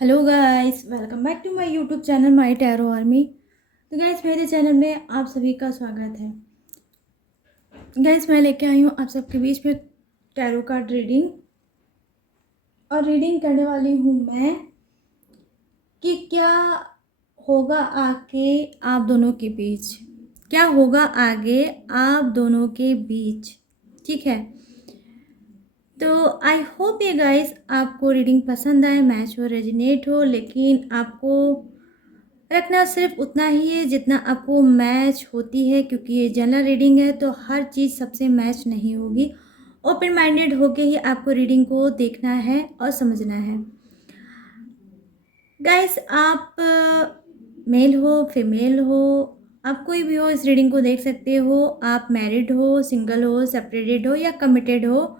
Hello guys, welcome back to my YouTube channel my tarot army. तो guys, मेरे चैनल में आप सभी का स्वागत है। गाइस, मैं लेके आई हूँ आप सबके बीच में टैरो कार्ड रीडिंग, और रीडिंग करने वाली हूँ मैं कि क्या होगा आगे आप दोनों के बीच, क्या होगा आगे आप दोनों के बीच। ठीक है, तो आई होप ये गाइस आपको रीडिंग पसंद आए, मैच हो, रेजिनेट हो, लेकिन आपको रखना सिर्फ उतना ही है जितना आपको मैच होती है, क्योंकि ये जनरल रीडिंग है तो हर चीज़ सबसे मैच नहीं होगी। ओपन माइंडेड होके ही आपको रीडिंग को देखना है और समझना है। गाइस, आप मेल हो, फीमेल हो, आप कोई भी हो, इस रीडिंग को देख सकते हो। आप मैरिड हो, सिंगल हो, सेपरेटेड हो या कमिटेड हो,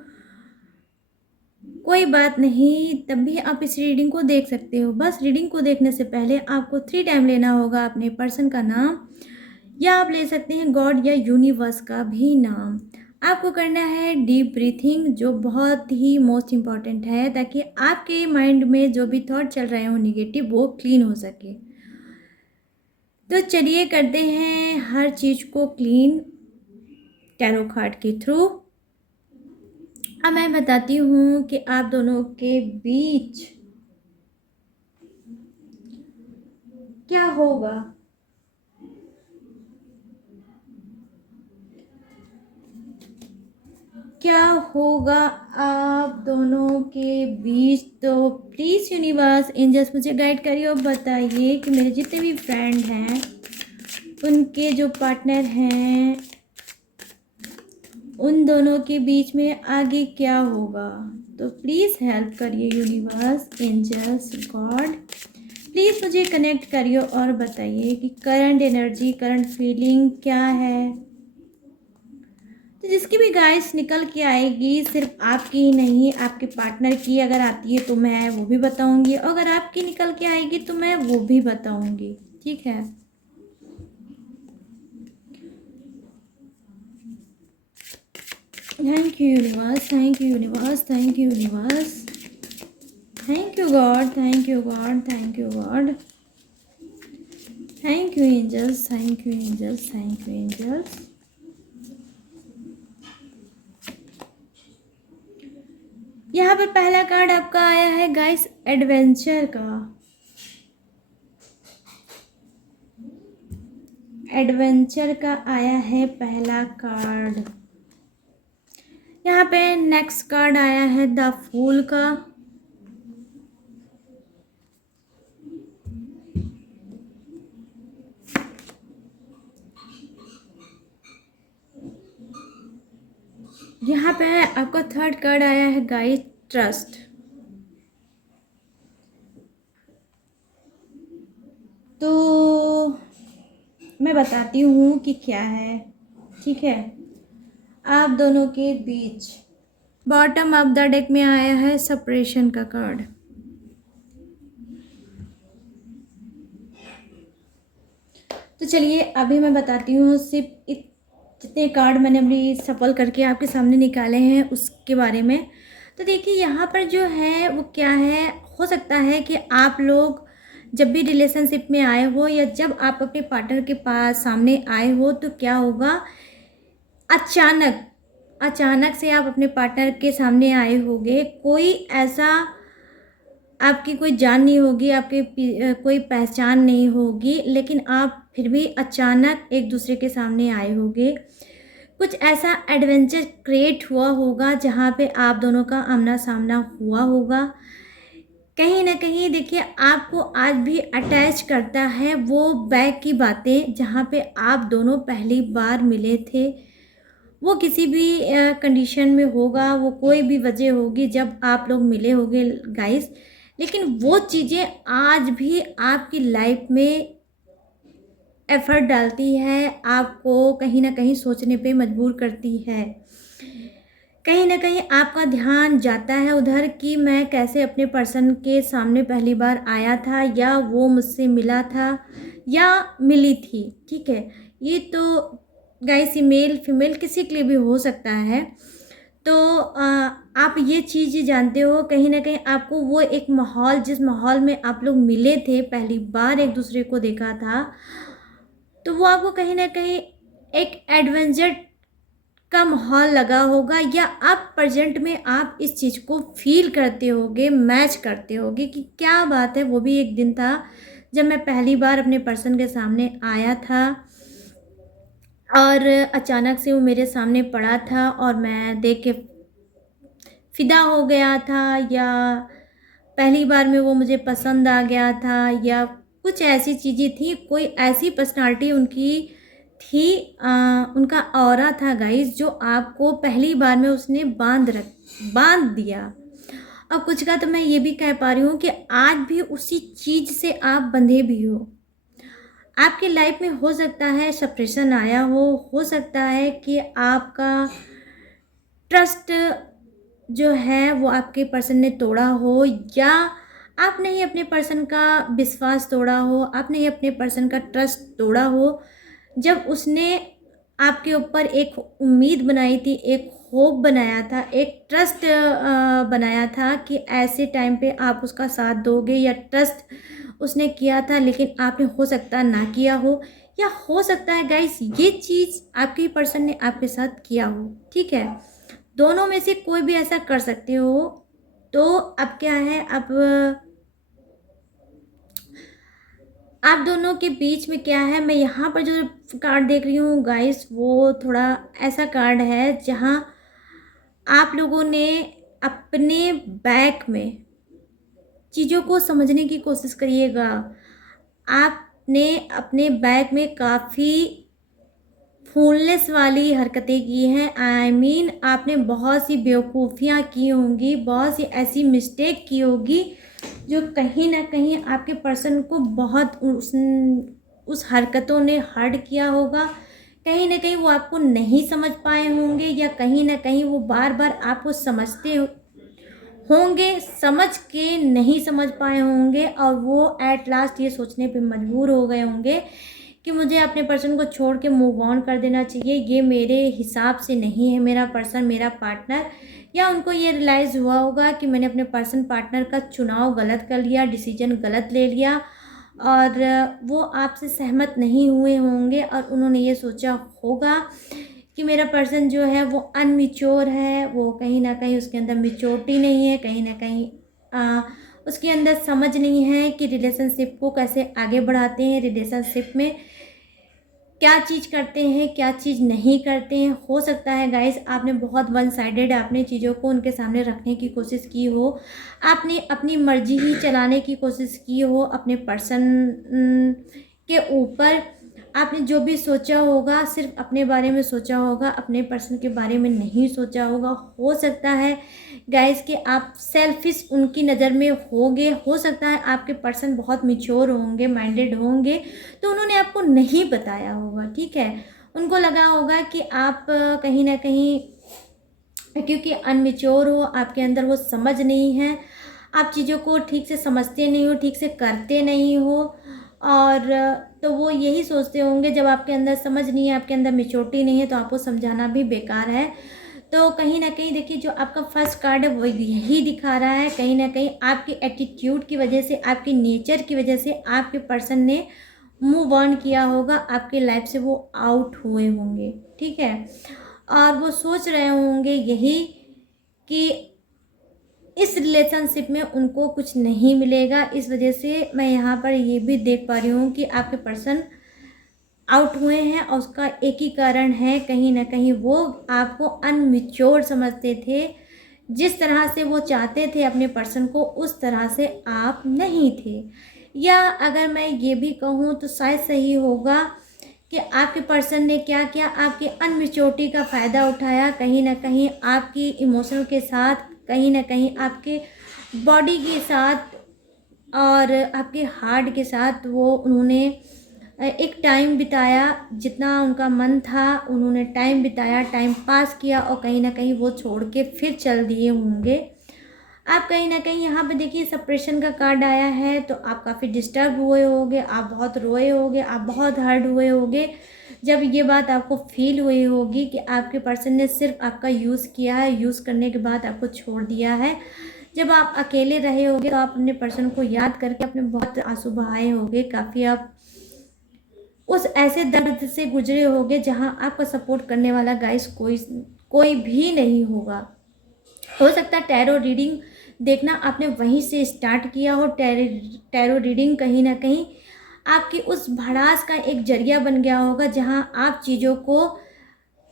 कोई बात नहीं, तब भी आप इस रीडिंग को देख सकते हो। बस रीडिंग को देखने से पहले आपको 3 टाइम लेना होगा अपने पर्सन का नाम, या आप ले सकते हैं गॉड या यूनिवर्स का भी नाम। आपको करना है डीप ब्रीथिंग, जो बहुत ही मोस्ट इम्पॉर्टेंट है, ताकि आपके माइंड में जो भी थॉट चल रहे हो नेगेटिव, वो क्लीन हो सके। तो चलिए करते हैं हर चीज़ को क्लीन टैरो कार्ड के थ्रू। अब मैं बताती हूँ कि आप दोनों के बीच क्या होगा। क्या होगा आप दोनों के बीच। तो प्लीज़ यूनिवर्स, एंजल्स, मुझे गाइड करिए और बताइए कि मेरे जितने भी फ्रेंड हैं, उनके जो पार्टनर हैं, उन दोनों के बीच में आगे क्या होगा। तो प्लीज़ हेल्प करिए यूनिवर्स, एंजल्स, गॉड, प्लीज़ मुझे कनेक्ट करिए और बताइए कि करंट एनर्जी, करंट फीलिंग क्या है। तो जिसकी भी गाइस निकल के आएगी, सिर्फ आपकी ही नहीं, आपके पार्टनर की अगर आती है तो मैं वो भी बताऊंगी, अगर आपकी निकल के आएगी तो मैं वो भी बताऊंगी। ठीक है, thank you universe, thank you universe, thank you universe, thank you God, thank you God, thank you God, thank you angels, thank you angels, thank you angels. यहाँ पर पहला कार्ड आपका आया है गाइस एडवेंचर का। एडवेंचर का आया है पहला कार्ड। यहाँ पे नेक्स्ट कार्ड आया है द फूल का। यहाँ पे आपका थर्ड कार्ड आया है गाइस ट्रस्ट। तो मैं बताती हूँ कि क्या है। ठीक है, आप दोनों के बीच बॉटम ऑफ द डेक में आया है सेपरेशन का कार्ड। तो चलिए अभी मैं बताती हूँ सिर्फ जितने कार्ड मैंने अपनी सफल करके आपके सामने निकाले हैं उसके बारे में। तो देखिए यहाँ पर जो है वो क्या है, हो सकता है कि आप लोग जब भी रिलेशनशिप में आए हो, या जब आप अपने पार्टनर के पास सामने आए हो, तो क्या होगा, अचानक अचानक से आप अपने पार्टनर के सामने आए होगे। कोई ऐसा, आपकी कोई जान नहीं होगी, आपके कोई पहचान नहीं होगी, लेकिन आप फिर भी अचानक एक दूसरे के सामने आए होगे। कुछ ऐसा एडवेंचर क्रिएट हुआ होगा जहाँ पे आप दोनों का आमना सामना हुआ होगा। कहीं ना कहीं देखिए, आपको आज भी अटैच करता है वो बैक की बातें, जहाँ पे आप दोनों पहली बार मिले थे। वो किसी भी कंडीशन में होगा, वो कोई भी वजह होगी जब आप लोग मिले होंगे गाइस, लेकिन वो चीज़ें आज भी आपकी लाइफ में एफर्ट डालती है, आपको कहीं ना कहीं सोचने पे मजबूर करती है। कहीं ना कहीं आपका ध्यान जाता है उधर कि मैं कैसे अपने पर्सन के सामने पहली बार आया था, या वो मुझसे मिला था या मिली थी। ठीक है, ये तो गाइस मेल फीमेल किसी के लिए भी हो सकता है। तो तो आप ये चीज़ जानते हो कहीं न कहीं आपको वो एक माहौल, जिस माहौल में आप लोग मिले थे, पहली बार एक दूसरे को देखा था, तो वो आपको कहीं न कहीं एक एडवेंचर का माहौल लगा होगा, या आप प्रेजेंट में आप इस चीज़ को फ़ील करते होगे, मैच करते होगे कि क्या बात है। वो भी एक दिन था जब मैं पहली बार अपने पर्सन के सामने आया था और अचानक से वो मेरे सामने पड़ा था और मैं देख के फ़िदा हो गया था, या पहली बार में वो मुझे पसंद आ गया था, या कुछ ऐसी चीज़ें थी, कोई ऐसी पर्सनैलिटी उनकी थी, उनका ऑरा था गाइस, जो आपको पहली बार में उसने बांध दिया। और कुछ का तो मैं ये भी कह पा रही हूँ कि आज भी उसी चीज़ से आप बंधे भी हो। आपकी लाइफ में हो सकता है सेपरेशन आया हो सकता है कि आपका ट्रस्ट जो है वो आपके पर्सन ने तोड़ा हो, या आपने ही अपने पर्सन का विश्वास तोड़ा हो, आपने ही अपने पर्सन का ट्रस्ट तोड़ा हो। जब उसने आपके ऊपर एक उम्मीद बनाई थी, एक होप बनाया था, एक ट्रस्ट बनाया था कि ऐसे टाइम पे आप उसका साथ दोगे, या ट्रस्ट उसने किया था लेकिन आपने हो सकता है ना किया हो, या हो सकता है गाइस ये चीज़ आपके पर्सन ने आपके साथ किया हो, ठीक है। दोनों में से कोई भी ऐसा कर सकते हो। तो अब क्या है, अब आप दोनों के बीच में क्या है, मैं यहाँ पर जो कार्ड देख रही हूँ गाइस, वो थोड़ा ऐसा कार्ड है जहाँ आप लोगों ने अपने बैक में चीज़ों को समझने की कोशिश करिएगा। आपने अपने बैक में काफ़ी फूलनेस वाली हरकतें की हैं। आई मीन आपने बहुत सी बेवकूफ़ियाँ की होंगी, बहुत सी ऐसी मिस्टेक की होगी जो कहीं न कहीं आपके पर्सन को बहुत उस हरकतों ने हर्ट किया होगा। कहीं न कहीं वो आपको नहीं समझ पाए होंगे, या कहीं न कहीं वो बार-बार आपको समझते होंगे, समझ के नहीं समझ पाए होंगे, और वो एट लास्ट ये सोचने पे मजबूर हो गए होंगे कि मुझे अपने पर्सन को छोड़ के मूव ऑन कर देना चाहिए, ये मेरे हिसाब से नहीं है मेरा पर्सन, मेरा पार्टनर। या उनको ये रियलाइज़ हुआ होगा कि मैंने अपने पर्सन पार्टनर का चुनाव गलत कर लिया, डिसीजन गलत ले लिया, और वो आपसे सहमत नहीं हुए होंगे, और उन्होंने ये सोचा होगा कि मेरा पर्सन जो है वो अनमिच्योर है, वो कहीं न कहीं उसके अंदर मैच्योरिटी नहीं है, कहीं न कहीं उसके अंदर समझ नहीं है कि रिलेशनशिप को कैसे आगे बढ़ाते हैं, रिलेशनशिप में क्या चीज़ करते हैं, क्या चीज़ नहीं करते हैं। हो सकता है गाइस आपने बहुत वन साइडेड आपने चीज़ों को उनके सामने रखने की कोशिश की हो, आपने अपनी मर्ज़ी ही चलाने की कोशिश की हो अपने पर्सन के ऊपर। आपने जो भी सोचा होगा सिर्फ अपने बारे में सोचा होगा, अपने पर्सन के बारे में नहीं सोचा होगा। हो सकता है गाइस कि आप सेल्फिश उनकी नज़र में होंगे, हो सकता है आपके पर्सन बहुत मैच्योर होंगे, माइंडेड होंगे, तो उन्होंने आपको नहीं बताया होगा, ठीक है। उनको लगा होगा कि आप कहीं न कहीं क्योंकि अनमैच्योर हो, आपके अंदर वो समझ नहीं है, आप चीज़ों को ठीक से समझते नहीं हो, ठीक से करते नहीं हो, और तो वो यही सोचते होंगे जब आपके अंदर समझ नहीं है, आपके अंदर मैच्योरिटी नहीं है, तो आपको समझाना भी बेकार है। तो कहीं न कहीं देखिए जो आपका फर्स्ट कार्ड है वो यही दिखा रहा है, कहीं न कहीं आपकी एटीट्यूड की वजह से, आपकी नेचर की वजह से आपके पर्सन ने मूव ऑन किया होगा, आपकी लाइफ से वो आउट हुए होंगे, ठीक है। और वो सोच रहे होंगे यही कि इस रिलेशनशिप में उनको कुछ नहीं मिलेगा, इस वजह से मैं यहाँ पर ये भी देख पा रही हूँ कि आपके पर्सन आउट हुए हैं, और उसका एक ही कारण है, कहीं न कहीं वो आपको अनमैच्योर समझते थे। जिस तरह से वो चाहते थे अपने पर्सन को, उस तरह से आप नहीं थे। या अगर मैं ये भी कहूँ तो शायद सही होगा कि आपके पर्सन ने क्या किया, आपकी अनमैच्योरिटी का फ़ायदा उठाया, कहीं न कहीं आपकी इमोशनल के साथ, कहीं न कहीं आपके बॉडी के साथ और आपके हार्ट के साथ वो उन्होंने एक टाइम बिताया, जितना उनका मन था उन्होंने टाइम बिताया, टाइम पास किया, और कहीं न कहीं वो छोड़ के फिर चल दिए होंगे। आप कहीं न कहीं यहाँ पे देखिए सेपरेशन का कार्ड आया है, तो आप काफ़ी डिस्टर्ब हुए होंगे, आप बहुत रोए होंगे, आप बहुत हर्ट हुए होंगे। जब ये बात आपको फील हुई होगी कि आपके पर्सन ने सिर्फ आपका यूज़ किया है, यूज़ करने के बाद आपको छोड़ दिया है, जब आप अकेले रहे होगे तो आप अपने पर्सन को याद करके अपने बहुत आंसू बहाए होगे, काफ़ी आप उस ऐसे दर्द से गुजरे होगे जहां आपका सपोर्ट करने वाला गाइस कोई भी नहीं होगा। हो सकता है टैरो रीडिंग देखना आपने वहीं से स्टार्ट किया हो। टैरो रीडिंग कहीं ना कहीं आपकी उस भड़ास का एक जरिया बन गया होगा, जहां आप चीज़ों को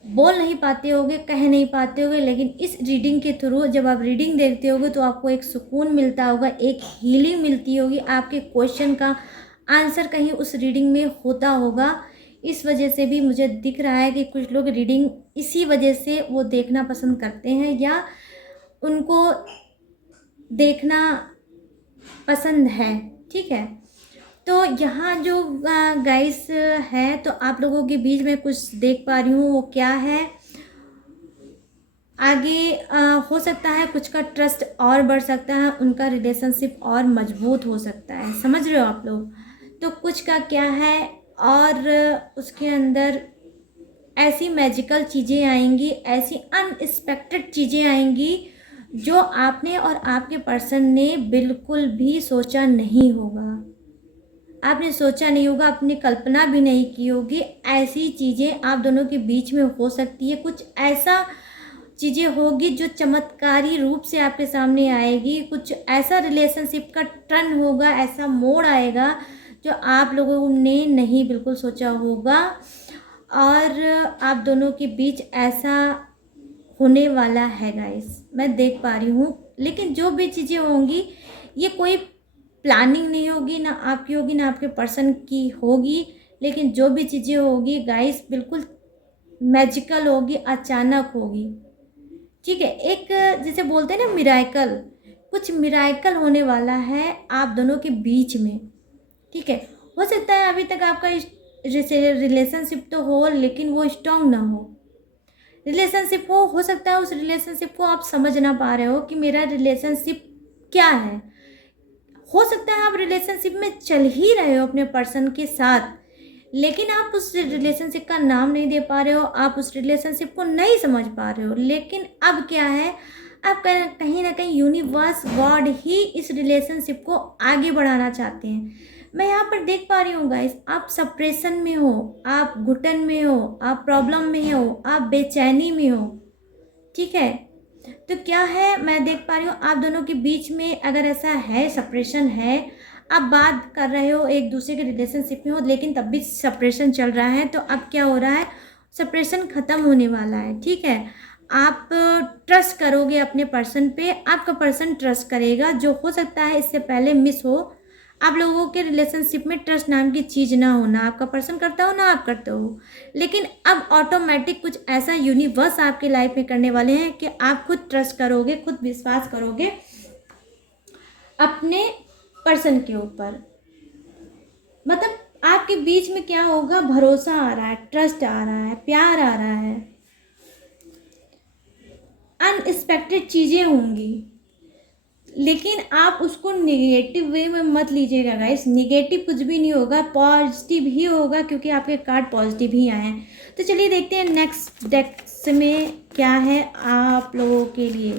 बोल नहीं पाते होगे, कह नहीं पाते होगे, लेकिन इस रीडिंग के थ्रू जब आप रीडिंग देखते होगे तो आपको एक सुकून मिलता होगा, एक हीलिंग मिलती होगी, आपके क्वेश्चन का आंसर कहीं उस रीडिंग में होता होगा। इस वजह से भी मुझे दिख रहा है कि कुछ लोग रीडिंग इसी वजह से वो देखना पसंद करते हैं या उनको देखना पसंद है। ठीक है, तो यहाँ जो गाइस है, तो आप लोगों के बीच में कुछ देख पा रही हूँ, वो क्या है आगे हो सकता है कुछ का ट्रस्ट और बढ़ सकता है, उनका रिलेशनशिप और मजबूत हो सकता है, समझ रहे हो आप लोग। तो कुछ का क्या है, और उसके अंदर ऐसी मैजिकल चीज़ें आएंगी, ऐसी अनएक्सपेक्टेड चीज़ें आएंगी जो आपने और आपके पर्सन ने बिल्कुल भी सोचा नहीं होगा। आपने सोचा नहीं होगा, अपनी कल्पना भी नहीं की होगी। ऐसी चीज़ें आप दोनों के बीच में हो सकती है, कुछ ऐसा चीज़ें होगी जो चमत्कारी रूप से आपके सामने आएगी, कुछ ऐसा रिलेशनशिप का टर्न होगा, ऐसा मोड़ आएगा जो आप लोगों ने नहीं बिल्कुल सोचा होगा, और आप दोनों के बीच ऐसा होने वाला है गाइस, मैं देख पा रही हूँ। लेकिन जो भी चीज़ें होंगी ये कोई प्लानिंग नहीं होगी, ना आपकी होगी ना आपके पर्सन की होगी, लेकिन जो भी चीज़ें होगी गाइस बिल्कुल मैजिकल होगी, अचानक होगी। ठीक है, एक जैसे बोलते हैं ना मिराकल, कुछ मिराकल होने वाला है आप दोनों के बीच में। ठीक है, हो सकता है अभी तक आपका जैसे रिलेशनशिप तो हो लेकिन वो स्ट्रांग ना हो, रिलेशनशिप हो सकता है उस रिलेशनशिप को आप समझ ना पा रहे हो कि मेरा रिलेशनशिप क्या है। हो सकता है आप रिलेशनशिप में चल ही रहे हो अपने पर्सन के साथ, लेकिन आप उस रिलेशनशिप का नाम नहीं दे पा रहे हो, आप उस रिलेशनशिप को नहीं समझ पा रहे हो। लेकिन अब क्या है, आप कहीं ना कहीं यूनिवर्स गॉड ही इस रिलेशनशिप को आगे बढ़ाना चाहते हैं। मैं यहाँ पर देख पा रही हूँ गाइस, आप सप्रेशन में हो, आप घुटन में हो, आप प्रॉब्लम में हो, आप बेचैनी में हो। ठीक है, तो क्या है, मैं देख पा रही हूँ आप दोनों के बीच में अगर ऐसा है, सेपरेशन है, आप बात कर रहे हो एक दूसरे के रिलेशनशिप में हो, लेकिन तब भी सेपरेशन चल रहा है, तो अब क्या हो रहा है, सेपरेशन ख़त्म होने वाला है। ठीक है, आप ट्रस्ट करोगे अपने पर्सन पे, आपका पर्सन ट्रस्ट करेगा, जो हो सकता है इससे पहले मिस हो। आप लोगों के रिलेशनशिप में ट्रस्ट नाम की चीज़ ना हो, ना आपका पर्सन करता हो ना आप करते हो, लेकिन अब ऑटोमेटिक कुछ ऐसा यूनिवर्स आपके लाइफ में करने वाले हैं कि आप खुद ट्रस्ट करोगे, खुद विश्वास करोगे अपने पर्सन के ऊपर। मतलब आपके बीच में क्या होगा, भरोसा आ रहा है, ट्रस्ट आ रहा है, प्यार आ रहा है, अनएक्सपेक्टेड चीज़ें होंगी, लेकिन आप उसको नेगेटिव वे में मत लीजिएगा गाइस। नेगेटिव कुछ भी नहीं होगा, पॉजिटिव ही होगा, क्योंकि आपके कार्ड पॉजिटिव ही आए हैं। तो चलिए देखते हैं नेक्स्ट डेक्स में क्या है आप लोगों के लिए,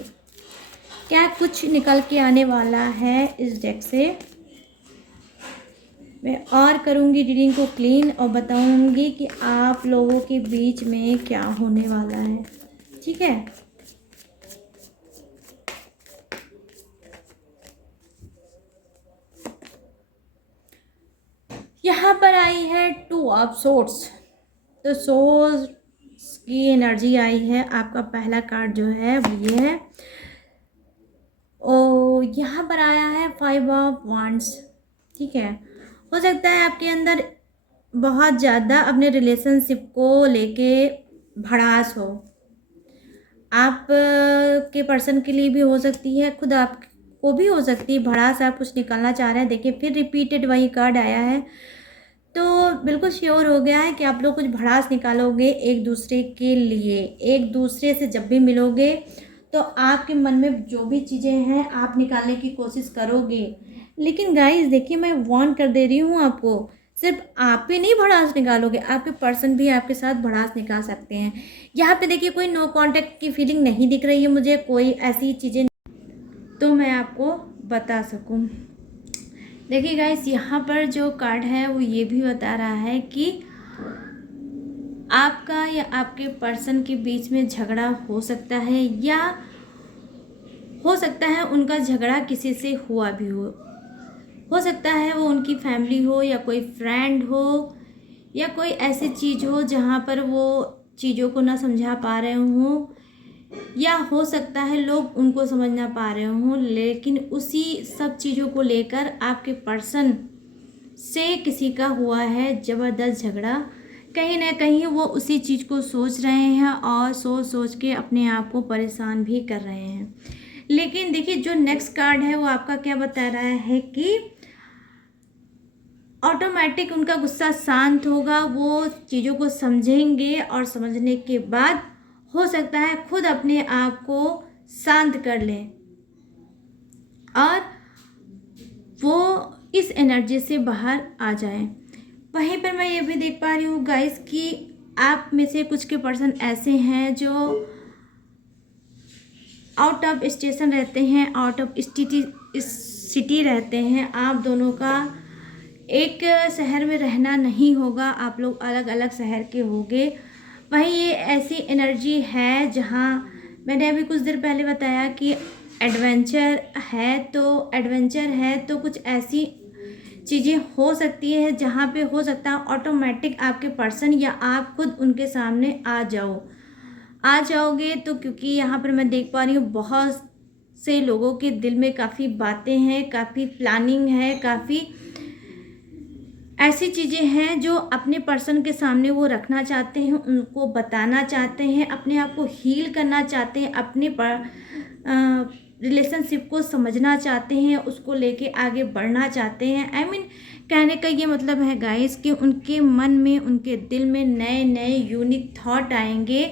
क्या कुछ निकल के आने वाला है इस डेक से। मैं और करूँगी रीडिंग को क्लीन और बताऊँगी कि आप लोगों के बीच में क्या होने वाला है। ठीक है, यहाँ पर आई है 2 ऑफ सोर्ड्स, तो सोर्ड्स की एनर्जी आई है। आपका पहला कार्ड जो है वो ये है, और यहाँ पर आया है 5 ऑफ वांड्स। ठीक है, हो सकता है आपके अंदर बहुत ज़्यादा अपने रिलेशनशिप को लेके भड़ास हो, आप के पर्सन के लिए भी हो सकती है, खुद आपको भी हो सकती है भड़ास, आप कुछ निकालना चाह रहे हैं। देखिए फिर रिपीटेड वही कार्ड आया है, तो बिल्कुल श्योर हो गया है कि आप लोग कुछ भड़ास निकालोगे एक दूसरे के लिए। एक दूसरे से जब भी मिलोगे तो आपके मन में जो भी चीज़ें हैं आप निकालने की कोशिश करोगे। लेकिन गाइस देखिए, मैं वार्न कर दे रही हूँ आपको, सिर्फ आप ही नहीं भड़ास निकालोगे, आपके पर्सन भी आपके साथ भड़ास निकाल सकते हैं। यहाँ पे देखिए कोई नो कांटेक्ट की फीलिंग नहीं दिख रही है मुझे, कोई ऐसी चीज़ें तो मैं आपको बता सकूं। देखिए गाइस, यहाँ पर जो कार्ड है वो ये भी बता रहा है कि आपका या आपके पर्सन के बीच में झगड़ा हो सकता है, या हो सकता है उनका झगड़ा किसी से हुआ भी हो सकता है वो उनकी फैमिली हो या कोई फ्रेंड हो या कोई ऐसी चीज़ हो जहाँ पर वो चीज़ों को ना समझा पा रहे हों, या हो सकता है लोग उनको समझ ना पा रहे हों, लेकिन उसी सब चीज़ों को लेकर आपके पर्सन से किसी का हुआ है ज़बरदस्त झगड़ा। कहीं ना कहीं वो उसी चीज़ को सोच रहे हैं और सोच सोच के अपने आप को परेशान भी कर रहे हैं। लेकिन देखिए जो नेक्स्ट कार्ड है वो आपका क्या बता रहा है कि ऑटोमेटिक उनका गुस्सा शांत होगा, वो चीज़ों को समझेंगे और समझने के बाद हो सकता है खुद अपने आप को शांत कर लें और वो इस एनर्जी से बाहर आ जाए। वहीं पर मैं ये भी देख पा रही हूँ गाइस कि आप में से कुछ के पर्सन ऐसे हैं जो आउट ऑफ स्टेशन रहते हैं, आउट ऑफ सिटी रहते हैं। आप दोनों का एक शहर में रहना नहीं होगा, आप लोग अलग अलग शहर के होंगे। वहीं ये ऐसी एनर्जी है जहाँ मैंने अभी कुछ देर पहले बताया कि एडवेंचर है तो कुछ ऐसी चीज़ें हो सकती है जहाँ पे हो सकता है ऑटोमेटिक आपके पर्सन या आप खुद उनके सामने आ जाओगे। तो क्योंकि यहाँ पर मैं देख पा रही हूँ बहुत से लोगों के दिल में काफ़ी बातें हैं, काफ़ी प्लानिंग है, काफ़ी ऐसी चीज़ें हैं जो अपने पर्सन के सामने वो रखना चाहते हैं, उनको बताना चाहते हैं, अपने आप को हील करना चाहते हैं, अपने रिलेशनशिप को समझना चाहते हैं, उसको लेके आगे बढ़ना चाहते हैं। आई मीन कहने का ये मतलब है गाइस कि उनके मन में, उनके दिल में नए नए यूनिक थॉट आएंगे।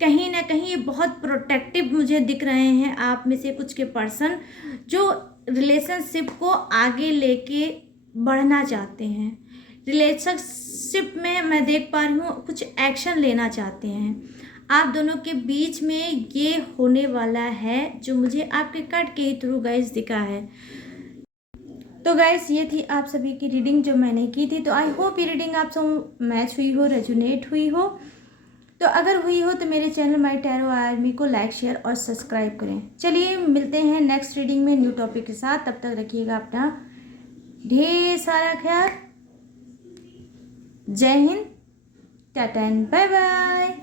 कहीं ना कहीं ये बहुत प्रोटेक्टिव मुझे दिख रहे हैं आप में से कुछ के पर्सन, जो रिलेशनशिप को आगे लेके बढ़ना चाहते हैं। रिलेशनशिप में मैं देख पा रही हूँ कुछ एक्शन लेना चाहते हैं। आप दोनों के बीच में ये होने वाला है जो मुझे आपके कार्ड के थ्रू गाइस दिखा है। तो गाइस ये थी आप सभी की रीडिंग जो मैंने की थी। तो आई होप ये रीडिंग आप सब मैच हुई हो, रेजोनेट हुई हो। तो अगर हुई हो तो मेरे चैनल माय टैरो आर्मी को लाइक, शेयर और सब्सक्राइब करें। चलिए मिलते हैं नेक्स्ट रीडिंग में न्यू टॉपिक के साथ। तब तक रखिएगा अपना ढेर सारा ख्याल। जय Hind, tata and bye bye.